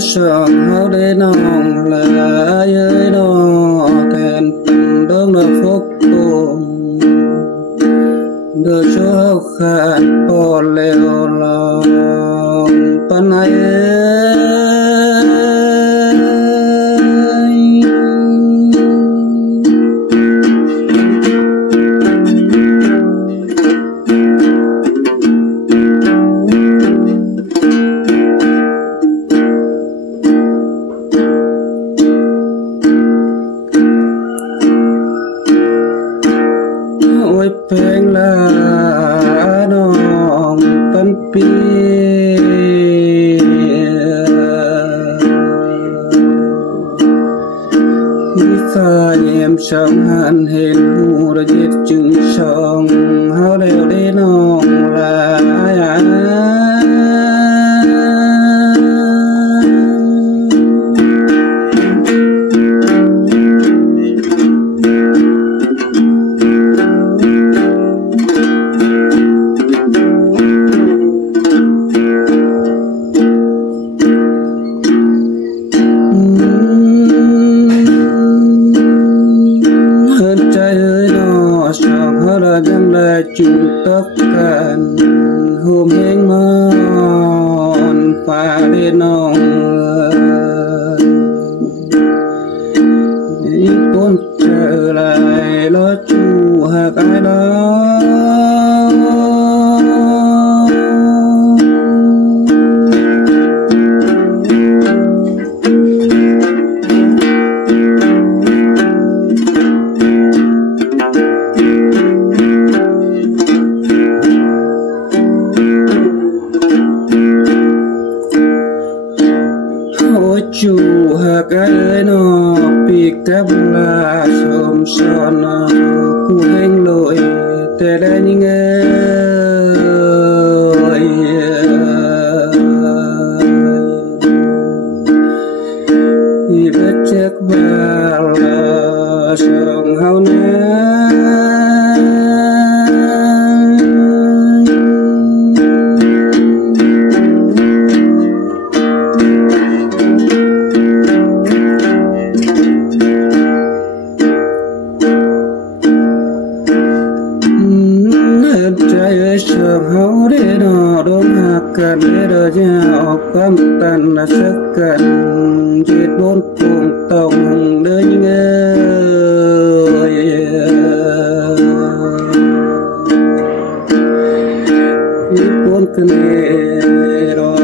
sòng háo để nòng là dưới đó thèn đông là phúc cùng đưa cho khát bỏ leo lòng pan ai phèn là nòng pan pi pha em trong hàn hên hu đã giết chừng sòng hao đều đi nòng là ai đang là chung tất cả hôm hẹn mòn pha lên nòng ý con trở lại lo chu hạc ai đó chu hạc ai nó bị cáp là sớm son cu heng lội te đây những ơi vì biết chắc bà là sông hao ná sớm háo để nó đốn hạt cần để đỡ nhau cam tàn là sắc cần chết bốn cùng tổng đời những ơi ít bốn cần để đó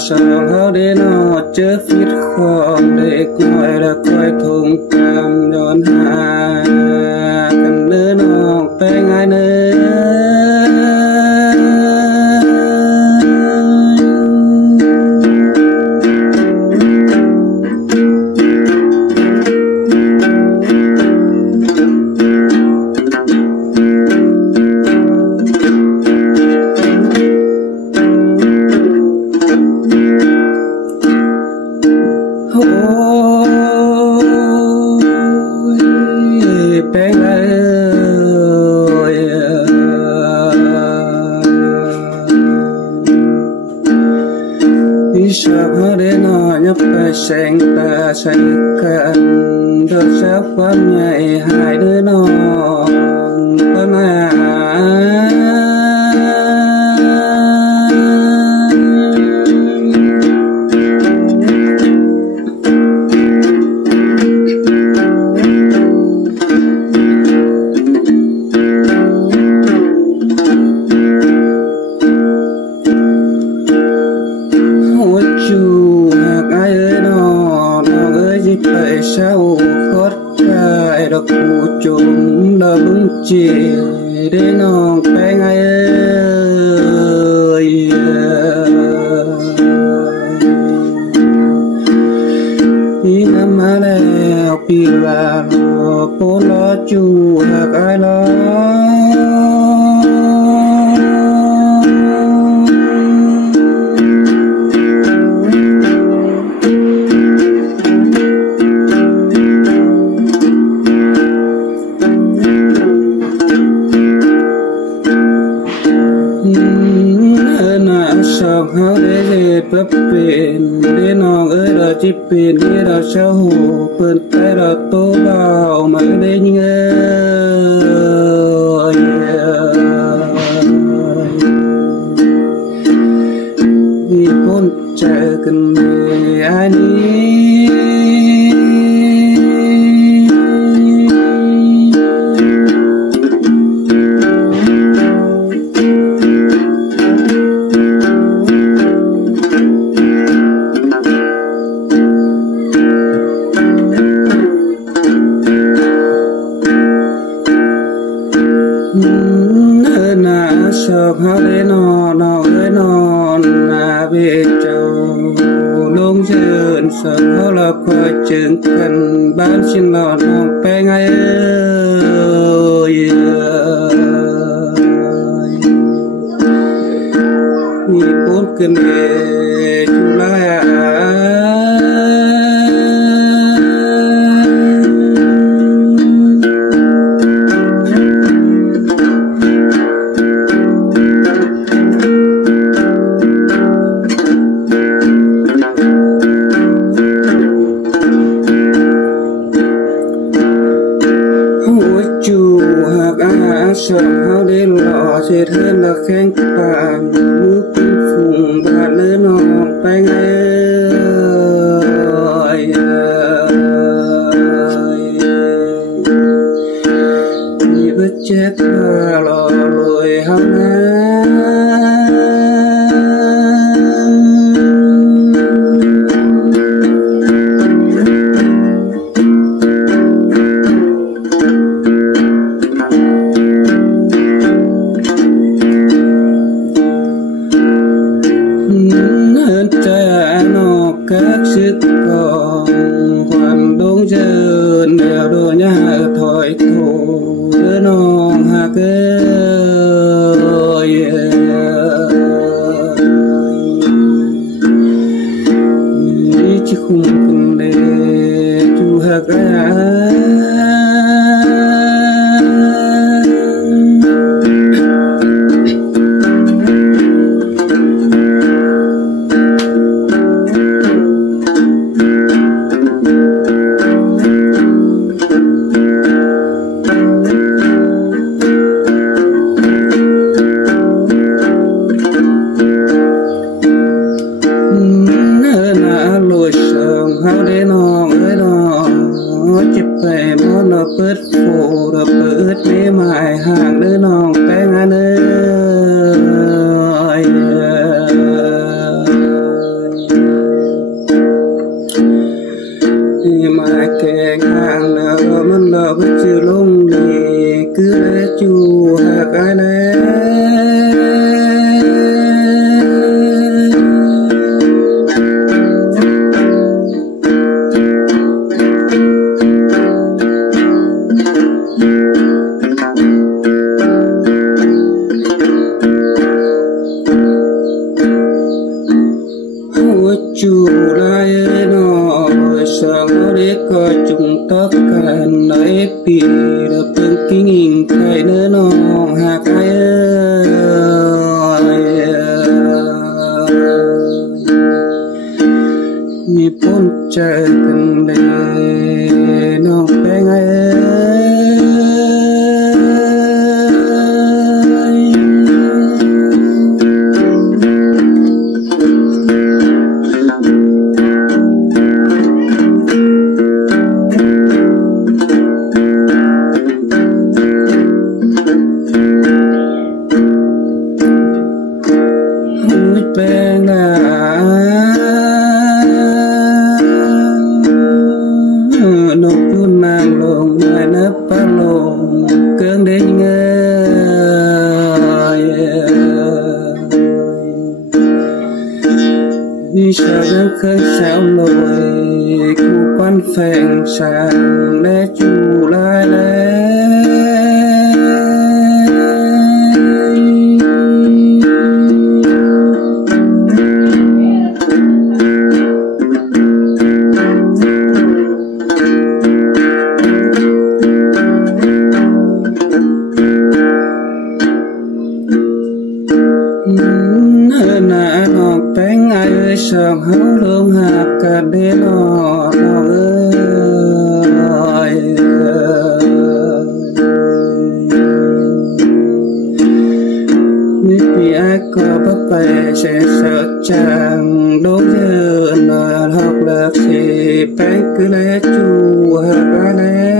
sòng háo để nó chớ phít khom để coi là coi thùng cam nhọn hà cần nơi nó phèn ai nơi phèn ơi đi sập háo để nó nhấp tay sen ta say cần đợt sáng quan nhảy hai đứa nó con đọc cụ chúng đã đúng chỉ để nòng bé ngay ơi ý năm má leo pi là phố lo chu hạc ai lo sọc háo để bắp biển để nòng ơi đó chỉ biển để đó sao hồ bơn tay đó tô bao mà để nhớ vì bốn chạy cần về ai đi sọc háo để nó ơi nó là về châu lông dần sọc háo là khoai trường cần bán xin lọ nó bé ngay ơi vì bốn cơn về chú lại sọc háo để lọ sẽ hơn là khen bàn nước phùng bà lỡ nòng tay ơi vì bất chết bà lọ lùi hao các sức còn hoàn đông dần đèo đồ nhà thổi thổ đứa non hà cơ chỉ không cần để chú hạc háo để nòng ơi nó chụp về món nó bớt phù nó bớt mê mại hàng đứa nòng bé ngã ơi mà kẻ hàng nào mình là bất chữ lông lì cứ lẽ chu hạc ai lẽ chú lại nó rồi sáng nó để coi chúng tất cả nơi bị đập từng kinh hình thay nữa nó hạc ai ơi nhịp bốn chạy cần để nó bé ngay vì sao đang khơi sao lội cụ quan phèn sàng để chủ lại nà nọ bánh ai ơi sòng hấu lương hạt cả đê nọ nọ ơi vì ai có bắt bè sẽ sợ chàng đố giờ nọ học lạc thì bánh cứ lẽ chùa ra lẽ